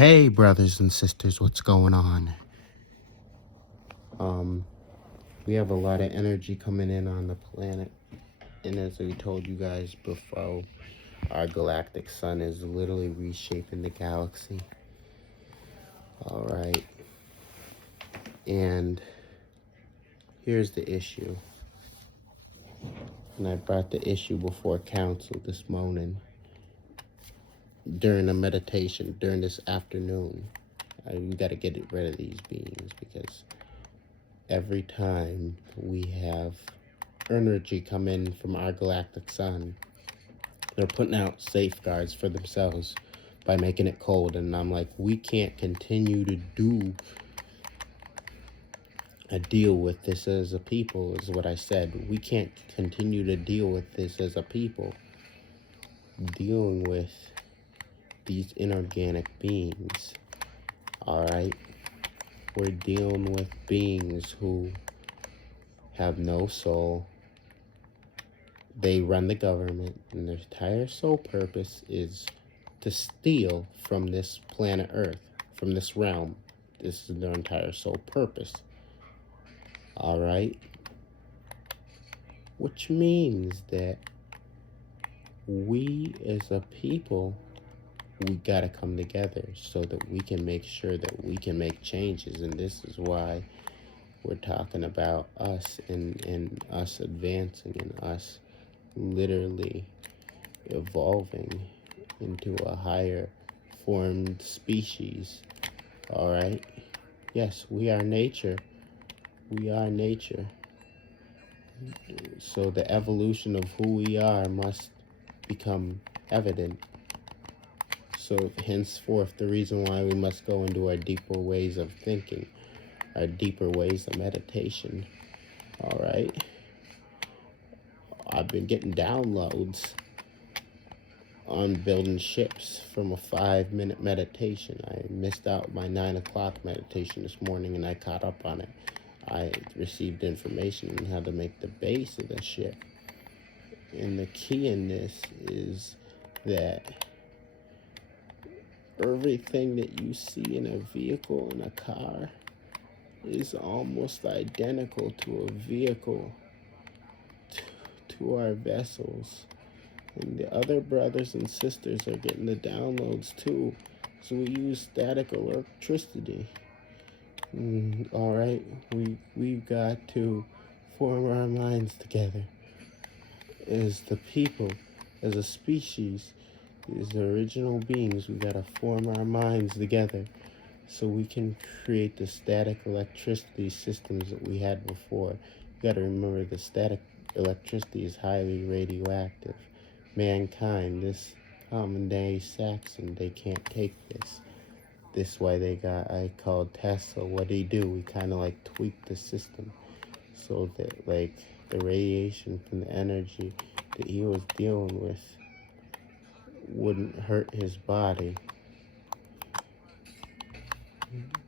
Hey, brothers and sisters, what's going on? We have a lot of energy coming in on the planet, and as we told you guys before, our galactic sun is literally reshaping the galaxy. All right, and here's the issue. And I brought the issue before council this morning during a meditation during this afternoon. We got to get rid of these beings because every time we have energy come in from our galactic sun, they're putting out safeguards for themselves by making it cold. And I'm like, we can't continue to do a deal with this as a people, is what I said. We can't continue to deal with this as a people, dealing with these inorganic beings. All right, we're dealing with beings who have no soul. They run the government, and their entire sole purpose is to steal from this planet Earth, from this realm. This is their entire sole purpose. All right? Which means that we as a people, we got to come together so that we can make sure that we can make changes. And this is why we're talking about us and us advancing and us literally evolving into a higher formed species. All right? Yes, we are nature. We are nature. So the evolution of who we are must become evident. So henceforth, the reason why we must go into our deeper ways of thinking, our deeper ways of meditation. All right? I've been getting downloads on building ships from a 5-minute meditation. I missed out my 9 o'clock meditation this morning, and I caught up on it. I received information on how to make the base of the ship. And the key in this is that everything that you see in a vehicle, in a car, is almost identical to a vehicle, to our vessels. And the other brothers and sisters are getting the downloads too. So we use static electricity. All right, we've got to form our minds together as the people, as a species, as the original beings. We got to form our minds together so we can create the static electricity systems that we had before. You got to remember, the static electricity is highly radioactive. Mankind, this common day Saxon, they can't take this. This why I called Tesla. What did he do? We kind of like tweaked the system so that like the radiation from the energy that he was dealing with wouldn't hurt his body.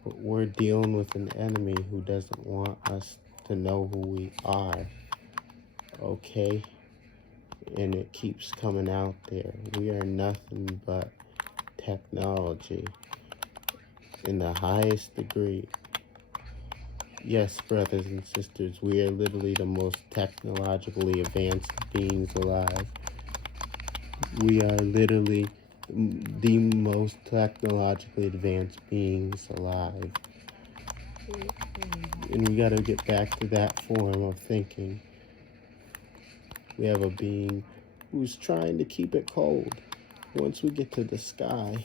But we're dealing with an enemy who doesn't want us to know who we are. Okay? And it keeps coming out there. We are nothing but technology in the highest degree. Yes, brothers and sisters, we are literally the most technologically advanced beings alive. We are literally the most technologically advanced beings alive. And we gotta get back to that form of thinking. We have a being who's trying to keep it cold. Once we get to the sky,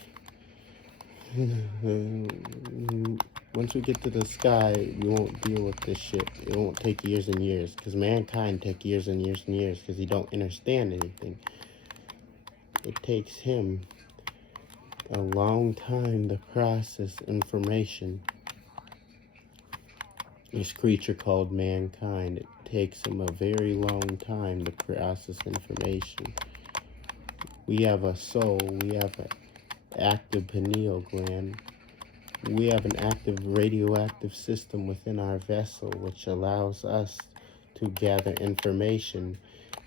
once we get to the sky, we won't deal with this shit. It won't take years and years, because mankind take years and years and years, because he don't understand anything. It takes him a long time to process information. This creature called mankind, it takes him a very long time to process information. We have a soul, we have an active pineal gland. We have an active radioactive system within our vessel, which allows us to gather information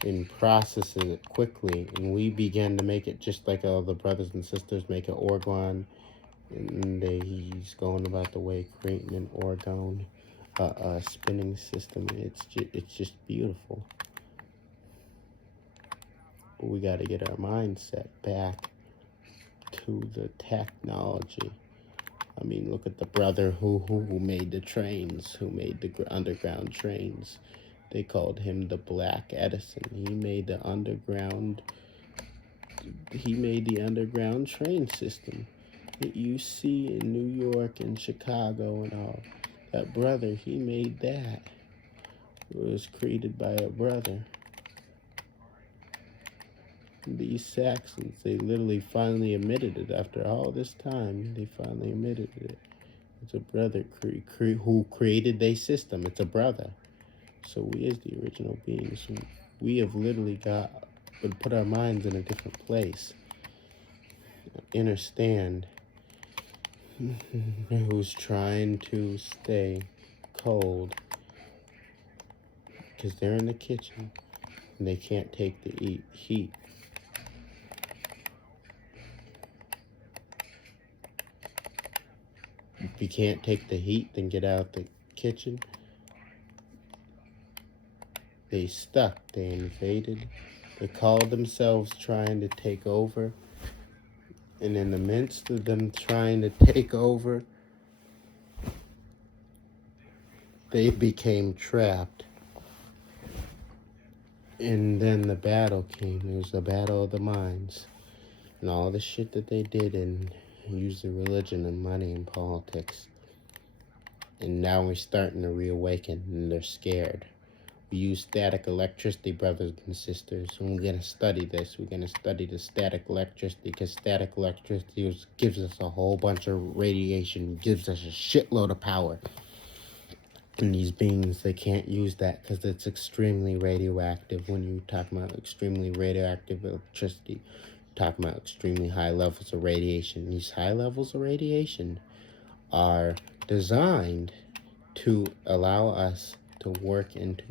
and process it quickly. And we begin to make it just like all the brothers and sisters make an orgone and he's going about the way creating an orgone, spinning system. It's just beautiful. But we got to get our mindset back to the technology. I mean, look at the brother who made the trains, who made the underground trains. They called him the Black Edison. He made the underground train system that you see in New York and Chicago and all. That brother, he made that. It was created by a brother. These Saxons, they literally finally admitted it after all this time. They finally admitted it. It's a brother who created their system. It's a brother. So we as the original beings, we have literally put our minds in a different place. Understand who's trying to stay cold because they're in the kitchen and they can't take the heat. If you can't take the heat, then get out the kitchen. They stuck. They invaded. They called themselves trying to take over. And in the midst of them trying to take over, they became trapped. And then the battle came. It was the battle of the minds. And all the shit that they did and used the religion and money and politics. And now we're starting to reawaken and they're scared. We use static electricity, brothers and sisters, and we're going to study this. We're going to study the static electricity because static electricity gives us a whole bunch of radiation, gives us a shitload of power. And these beings, they can't use that because it's extremely radioactive. When you talk about extremely radioactive electricity, you're talking about extremely high levels of radiation. These high levels of radiation are designed to allow us to work into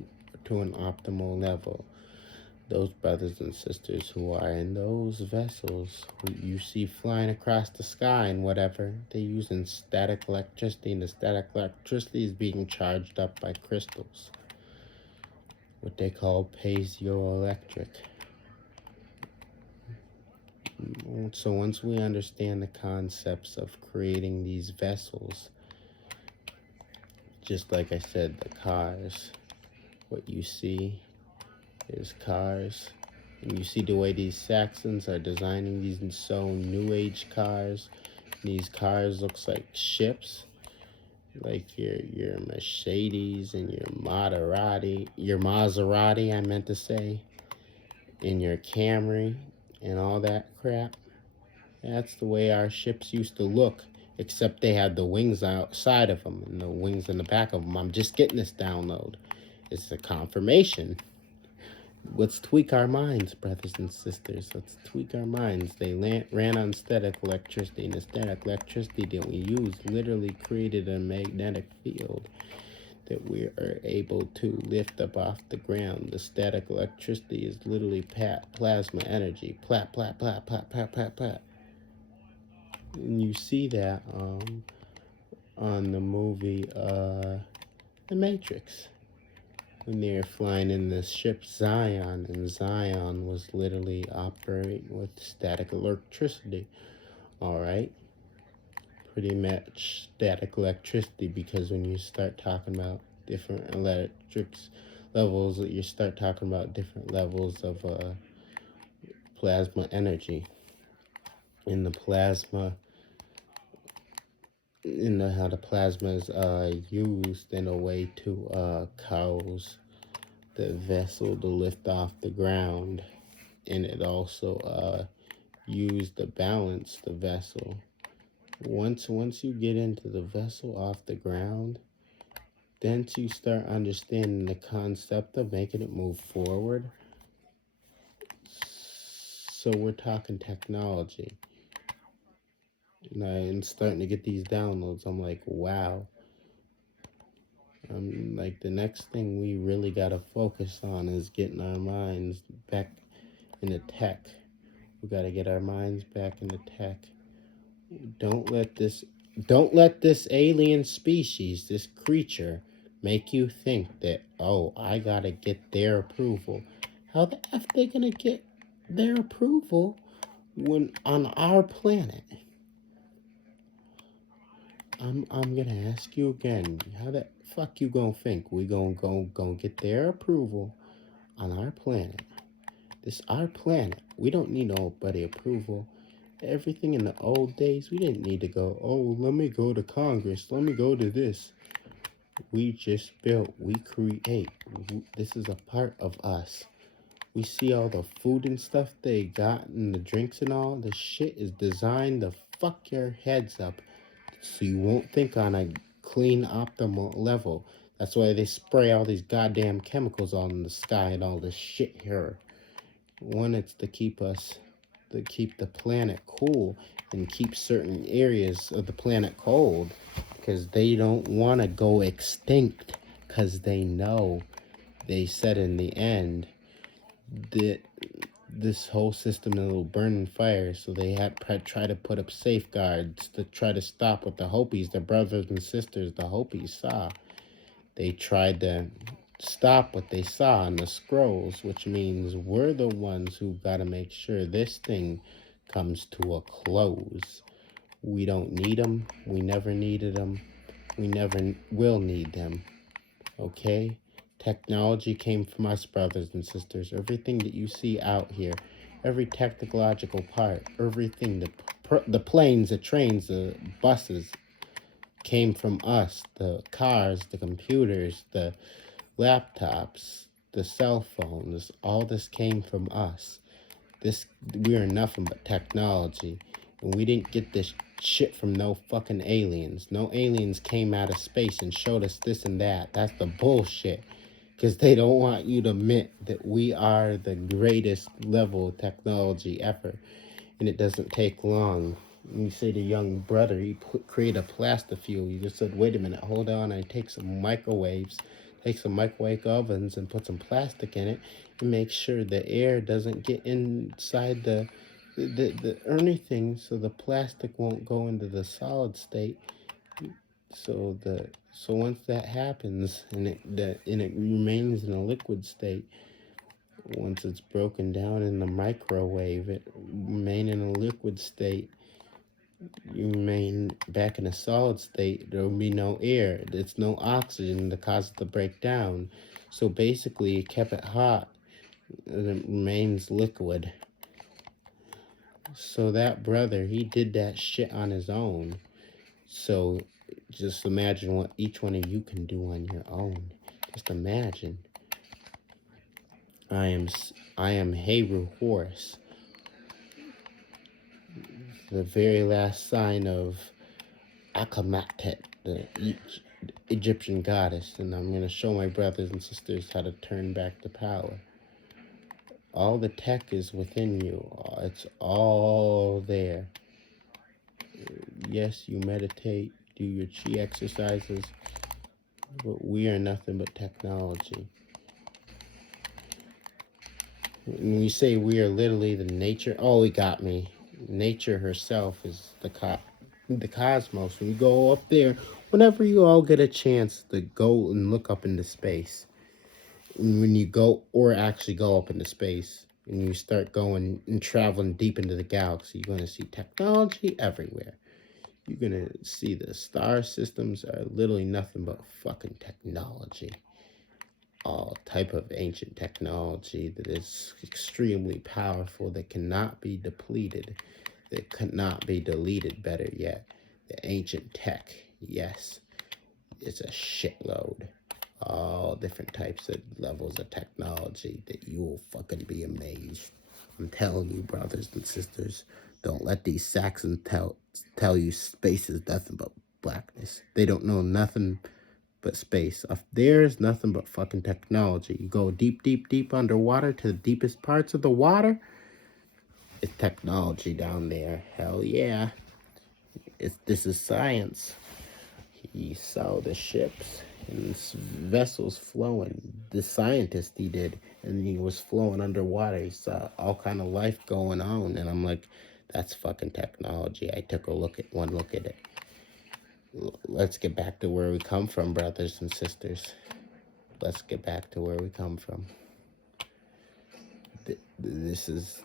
an optimal level. Those brothers and sisters who are in those vessels who you see flying across the sky and whatever, they're using static electricity, and the static electricity is being charged up by crystals, what they call piezoelectric. So once we understand the concepts of creating these vessels, just like I said, the cars, what you see is cars. And you see the way these Saxons are designing these so new age cars. These cars looks like ships, like your Mercedes and your Maserati, I meant to say, and your Camry and all that crap. That's the way our ships used to look, except they had the wings outside of them and the wings in the back of them. I'm just getting this download. It's a confirmation. Let's tweak our minds, brothers and sisters. Let's tweak our minds. They ran on static electricity, and the static electricity that we use literally created a magnetic field that we are able to lift up off the ground. The static electricity is literally plasma energy. Plat, plat, plat, plat, plat, plat, plat. And you see that on the movie The Matrix, when they were flying in the ship Zion, and Zion was literally operating with static electricity. Alright? Pretty much static electricity, because when you start talking about different electrics levels, you start talking about different levels of plasma energy. In the plasma, how the plasma is used in a way to cause the vessel to lift off the ground, and it also used to balance the vessel. Once you get into the vessel off the ground, then you start understanding the concept of making it move forward. So we're talking technology. And I'm starting to get these downloads. I'm like, wow. Like, the next thing we really got to focus on is getting our minds back into tech. We got to get our minds back into tech. Don't let this don't let this alien species, this creature, make you think that, oh, I gotta get their approval. How the F they gonna get their approval when on our planet? I'm gonna ask you again. How the fuck you gonna think we gonna get their approval on our planet? This our planet. We don't need nobody approval. Everything in the old days, we didn't need to go, oh, let me go to Congress. Let me go to this. We just built. We create. This is a part of us. We see all the food and stuff they got and the drinks and all. The shit is designed to fuck your heads up so you won't think on a clean, optimal level. That's why they spray all these goddamn chemicals all in the sky and all this shit here. One, it's to keep the planet cool and keep certain areas of the planet cold because they don't want to go extinct because they know they said in the end that this whole system will burn in fire, so they had try to put up safeguards to try to stop what the Hopis, the brothers and sisters, the Hopis saw. They tried to stop what they saw in the scrolls, which means we're the ones who got to make sure this thing comes to a close. We don't need them. We never needed them. We never will need them. Okay? Technology came from us, brothers and sisters. Everything that you see out here, every technological part, everything, the planes, the trains, the buses, came from us. The cars, the computers, the laptops, the cell phones, all this came from us. We are nothing but technology. And we didn't get this shit from no fucking aliens. No aliens came out of space and showed us this and that. That's the bullshit. Because they don't want you to admit that we are the greatest level of technology ever. And it doesn't take long. When you say to young brother, he create a plastifuel. You just said, wait a minute, hold on. I take some microwaves, take some microwave ovens and put some plastic in it and make sure the air doesn't get inside the anything, so the plastic won't go into the solid state. So once that happens and it remains in a liquid state, once it's broken down in the microwave, it remain in a liquid state. You remain back in a solid state. There will be no air. There's no oxygen to cause it to break down. So basically, it kept it hot and it remains liquid. So that brother, he did that shit on his own. So just imagine what each one of you can do on your own. Just imagine. I am Heru Horus, the very last sign of Akhmatet, the Egyptian goddess, and I'm going to show my brothers and sisters how to turn back the power. All the tech is within you. It's all there. Yes, you meditate, do your chi exercises, but we are nothing but technology. When we say we are literally the nature, oh, he got me. Nature herself is the cosmos. When you go up there, whenever you all get a chance to go and look up into space, when you go, or actually go up into space, and you start going and traveling deep into the galaxy, you're going to see technology everywhere. You're going to see the star systems are literally nothing but fucking technology. All type of ancient technology that is extremely powerful, that cannot be depleted, that cannot be deleted, better yet. The ancient tech, yes, it's a shitload. All different types of levels of technology that you will fucking be amazed. I'm telling you, brothers and sisters, don't let these Saxons tell you space is nothing but blackness. They don't know nothing but space. Up there is nothing but fucking technology. You go deep, deep, deep underwater to the deepest parts of the water, it's technology down there. Hell yeah. This is science. He saw the ships and vessels flowing. The scientist he did, and he was flowing underwater. He saw all kind of life going on, and I'm like, That's fucking technology. I took one look at it. Let's get back to where we come from, brothers and sisters. Let's get back to where we come from. This is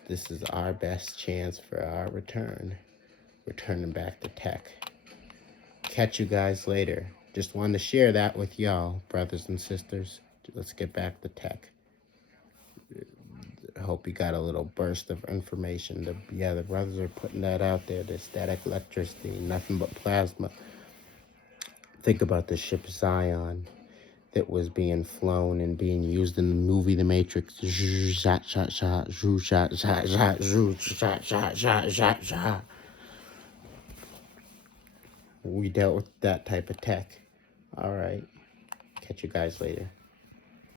our best chance for our returning back to tech. Catch you guys later. Just wanted to share that with y'all, brothers and sisters. Let's get back to tech. I hope you got a little burst of information. The brothers are putting that out there. The static electricity, nothing but plasma. Think about the ship Zion that was being flown and being used in the movie The Matrix. Shot, shot, shot, shot, shot, shot, shot, shot, shot, shot, shot, shot. We dealt with that type of tech. All right. Catch you guys later.